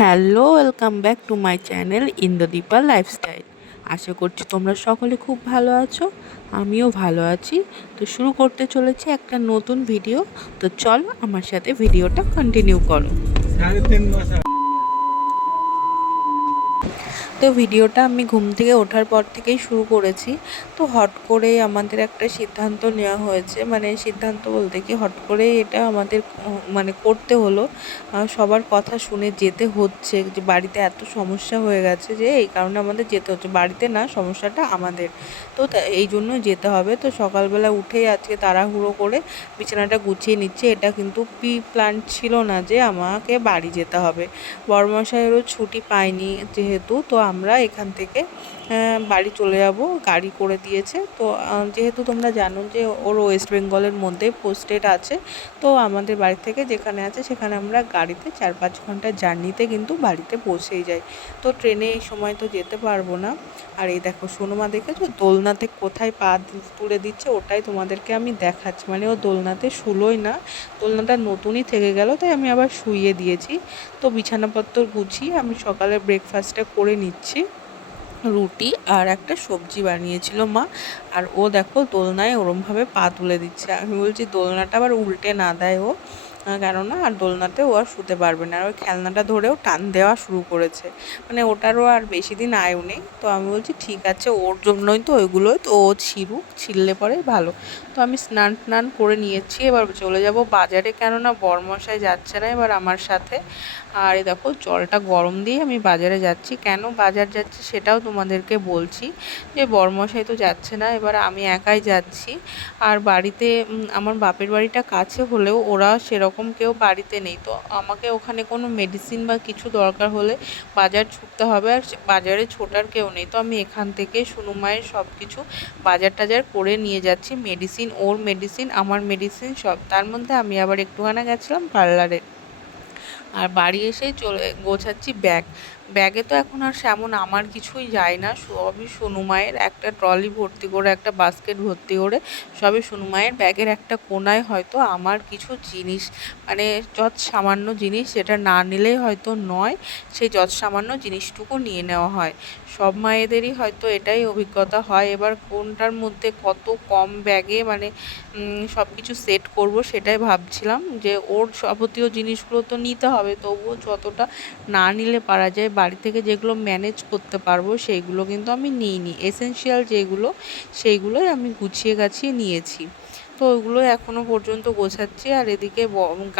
Hello, welcome back to my channel Indradipa lifestyle. আশা করছি তোমরা সকলে খুব ভালো আছো, আমিও ভালো আছি। তো শুরু করতে চলেছি একটা নতুন ভিডিও। তো চলো আমার সাথে ভিডিওটা কন্টিনিউ করো। তো ভিডিওটা আমি ঘুম থেকে ওঠার পর থেকেই শুরু করেছি। তো হট করে আমাদের একটা সিদ্ধান্ত নেওয়া হয়েছে। মানে সিদ্ধান্ত বলতে কি, হট করে এটা আমাদের মানে করতে হলো। সবার কথা শুনে যেতে হচ্ছে যে বাড়িতে এত সমস্যা হয়ে গেছে যে এই কারণে আমাদের যেতে হচ্ছে। বাড়িতে না, সমস্যাটা আমাদের। তো এই জন্য যেতে হবে। তো সকালবেলা উঠেই আজকে তাড়াহুড়ো করে বিছানাটা গুছিয়ে নিচ্ছে। এটা কিন্তু প্রি প্ল্যান ছিল না যে আমাকে বাড়ি যেতে হবে। বড়মশাইয়েরও ছুটি পায়নি যেহেতু, তো আমরা এখান থেকে বাড়ি চলে যাব, গাড়ি করে দিয়েছে। তো যেহেতু তোমরা জানো যে ওর ওয়েস্ট বেঙ্গলের মধ্যে পোস্টেড আছে, তো আমাদের বাড়ি থেকে যেখানে আছে সেখানে আমরা গাড়িতে চার পাঁচ ঘণ্টা জার্নিতে কিন্তু বাড়িতে পৌঁছেই যাই। তো ট্রেনে এই সময় তো যেতে পারব না। আর এই দেখো, সোনুমা দেখেছ? দোলনাতে কোথায় পা তুলে দিচ্ছে ওটাই তোমাদেরকে আমি দেখাচ্ছি। মানে ও দোলনাতে শুলোই না, দোলনাটা নতুনই থেকে গেল, তাই আমি আবার শুইয়ে দিয়েছি। তো বিছানাপত্র গুছিয়ে আমি সকালে ব্রেকফাস্টটা করে নিচ্ছি। রুটি আর একটা সবজি বানিয়েছিল মা। আর ও দেখো দোলনায় ওরমভাবে পা তুলে দিচ্ছে। আমি বলছি দোলনাটা আবার উল্টে না দেয় ও। কেননা আর দোলনাতে ও আর শুতে পারবে না। আর ওই খেলনাটা ধরেও টান দেওয়া শুরু করেছে। মানে ওটারও আর বেশি দিন আয়ু নেই। তো আমি বলছি, ঠিক আছে, ওর জন্যই তো ওইগুলোই তো ও ছিড়ুক ছিললে পরে ভালো। তো আমি স্নান টান করে নিয়েছি। এবার চলে যাব বাজারে। কেননা বরমশাই যাচ্ছে না এবার আমার সাথে। আর দেখো, জলটা গরম দিয়ে আমি বাজারে যাচ্ছি। কেন বাজার যাচ্ছি সেটাও তোমাদেরকে বলছি যে, বরমশাই তো যাচ্ছে না। এবার আমি একাই যাচ্ছি। আর বাড়িতে আমার বাপের বাড়িটা কাছে হলেও ওরা সেরকম কেউ বাড়িতে নেই। তো আমাকে ওখানে কোনো মেডিসিন বা কিছু দরকার হলে বাজার ছুটতে হবে আর বাজারে ছোটার কেউ নেই। তো আমি এখান থেকে সুনুমায়ের সব কিছু বাজার টাজার করে নিয়ে যাচ্ছি। মেডিসিন ওর মেডিসিন আমার মেডিসিন সব। তার মধ্যে আমি আবার একটুখানা গেছিলাম পার্লারে আর বাড়ি এসে চলে গোছাচ্ছি ব্যাগ ব্যাগে তো এখন আর সেমন আমার কিছুই যায় না। সবই সোনুমায়ের একটা ট্রলি ভর্তি করে, একটা বাস্কেট ভর্তি করে, সবই সোনু সোনুমায়ের ব্যাগের একটা কোনায় হয়তো আমার কিছু জিনিস মানে যৎ সামান্য জিনিস সেটা না নিলেই হয়তো নয়, সেই যৎ সামান্য জিনিসটুকু নিয়ে নেওয়া হয়। সব মায়েদেরই হয়তো এটাই অভিজ্ঞতা হয়, এবার কোনটার মধ্যে কত কম ব্যাগে মানে সব কিছু সেট করব সেটাই ভাবছিলাম যে ওর যাবতীয় জিনিসগুলো তো নিতে হবে, তবুও যতটা না নিলে পারা যায় বাড়ি থেকে যেগুলো ম্যানেজ করতে পারব, সেইগুলো কিন্তু আমি নিইনি। এসেনশিয়াল যেগুলো, সেইগুলোই আমি গুছিয়ে গাছিয়ে নিয়েছি। তো ওগুলো এখনও পর্যন্ত গোছাচ্ছি আর এদিকে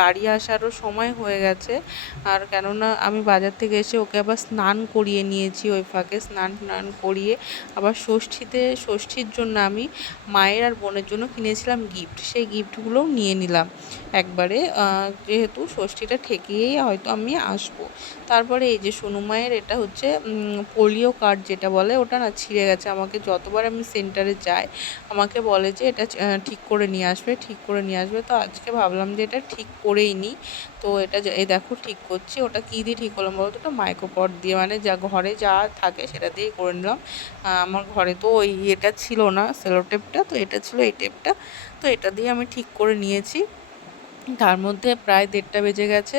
গাড়ি আসারও সময় হয়ে গেছে। আর কেননা আমি বাজার থেকে এসে ওকে আবার স্নান করিয়ে নিয়েছি ওই ফাঁকে, স্নান টান করিয়ে। আবার ষষ্ঠীতে, ষষ্ঠীর জন্য আমি মায়ের আর বোনের জন্য কিনেছিলাম গিফট সেই গিফটগুলোও নিয়ে নিলাম। একবারে যেহেতু ষষ্ঠীটা ঠেকিয়েই হয়তো আমি আসব। তারপরে এই যে সোনু মায়ের, এটা হচ্ছে পোলিও কার্ড যেটা বলে, ওটা না ছিঁড়ে গেছে। আমাকে যতবার আমি সেন্টারে যাই, আমাকে বলে যে এটা ঠিক করে নিয়ে আসবে, ঠিক করে নিয়ে আসবে। তো আজকে ভাবলাম যে এটা ঠিক করেই নিই। তো এটা এই দেখো ঠিক করছি। ওটা কী দিয়ে ঠিক করলাম বলতো ওটা মাইক্রোপট দিয়ে। মানে যা ঘরে যা থাকে সেটা দিয়েই করে নিলাম। আমার ঘরে তো ওই এটা ছিল না সেলো টেপটা তো এটা ছিল এই টেপটা তো এটা দিয়ে আমি ঠিক করে নিয়েছি। তার মধ্যে প্রায় দেড়টা বেজে গেছে।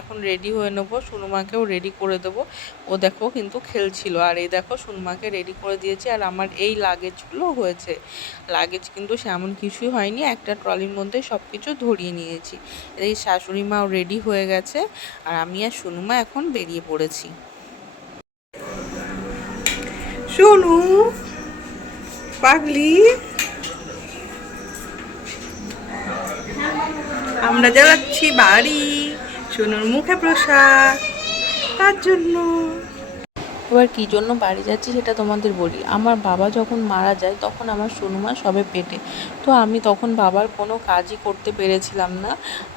এখন রেডি হয়ে নেব। সুনুমাকেও রেডি করে দেবো। ও দেখো কিন্তু খেলছিল। আর এই দেখো সুনুমাকে রেডি করে দিয়েছি। আর আমার এই লাগেজগুলো হয়েছে। লাগেজ কিন্তু সেমন কিছুই হয়নি। একটা ট্রলির মধ্যে সব কিছু ধরিয়ে নিয়েছি। এই শাশুড়ি মাও রেডি হয়ে গেছে। আর আমি আর সুনুমা এখন বেরিয়ে পড়েছি। সোনু পাগলি। আমরা যাচ্ছি বাড়ি। সোনুর মুখে প্রসাদ। তার জন্য এবার কী জন্য বাড়ি যাচ্ছি সেটা তোমাদের বলি। আমার বাবা যখন মারা যায় তখন আমার সুনুমা সবে পেটে। তো আমি তখন বাবার কোনো কাজই করতে পেরেছিলাম না।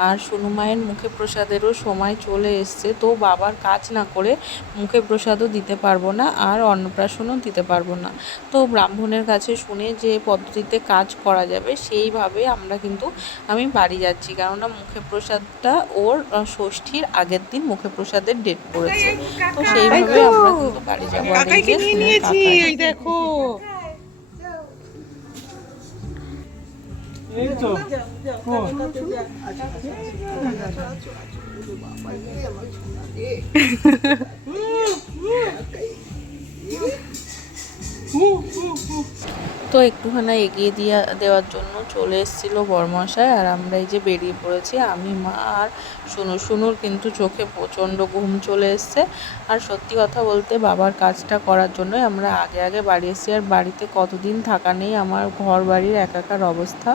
আর সুনুমায়ের মুখে প্রসাদেরও সময় চলে এসছে। তো বাবার কাজ না করে মুখে প্রসাদও দিতে পারব না আর অন্নপ্রাশনও দিতে পারব না। তো ব্রাহ্মণের কাছে শুনে যে পদ্ধতিতে কাজ করা যাবে সেইভাবে আমরা কিন্তু আমি বাড়ি যাচ্ছি। কেননা মুখে প্রসাদটা ওর ষষ্ঠীর আগের দিন মুখে প্রসাদের ডেট পড়েছে। তো সেইভাবে আমরা কিন্তু বাড়ি যাব। কাকাইকে নিয়ে নিয়েছি এই দেখো। এই তো ও তো একটুখানি এগিয়ে দিয়া, দেওয়ার জন্য চলে এসেছিল বরমশাই আর আমরা এই যে বেরিয়ে পড়েছি। আমি, মা আর শুনু শুনুর কিন্তু চোখে প্রচণ্ড ঘুম চলে এসছে। আর সত্যি কথা বলতে বাবার কাজটা করার জন্যই আমরা আগে আগে বাড়ি এসেছি। আর বাড়িতে কতদিন থাকা নেই, আমার ঘর বাড়ির একাকার অবস্থা।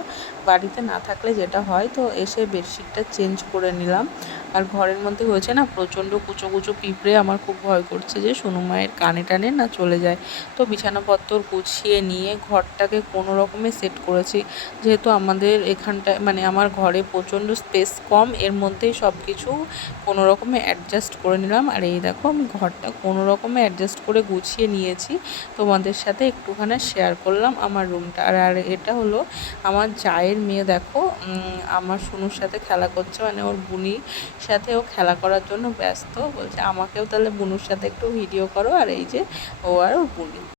বাড়িতে না থাকলে যেটা হয়, তো এসে বেডশিটটা চেঞ্জ করে নিলাম। আর ঘরের মধ্যে হয়েছে না, প্রচণ্ড কুচো কুচো পিঁপড়ে আমার খুব ভয় করছে যে সোনু মায়ের কানে টানে না চলে যায়। তো বিছানাপত্র গুছিয়ে নিয়ে ঘরটাকে কোনো রকমে সেট করেছি। যেহেতু আমাদের এখানটায় মানে আমার ঘরে প্রচণ্ড স্পেস কম, এর মধ্যেই সব কিছু কোনো রকমে অ্যাডজাস্ট করে নিলাম। আর এই দেখো, আমি ঘরটা কোনো রকমে অ্যাডজাস্ট করে গুছিয়ে নিয়েছি। তোমাদের সাথে একটুখানি শেয়ার করলাম আমার রুমটা আর আর এটা হলো আমার জায়ের মেয়ে, দেখো আমার সোনুর সাথে খেলা করছে। মানে ওর বুনি সাথে ও খেলা করার জন্য ব্যস্ত। বলছে, আমাকেও তাহলে বুনুর সাথে একটু ভিডিও করো। আর এই যে, ও আর ওর বুনি।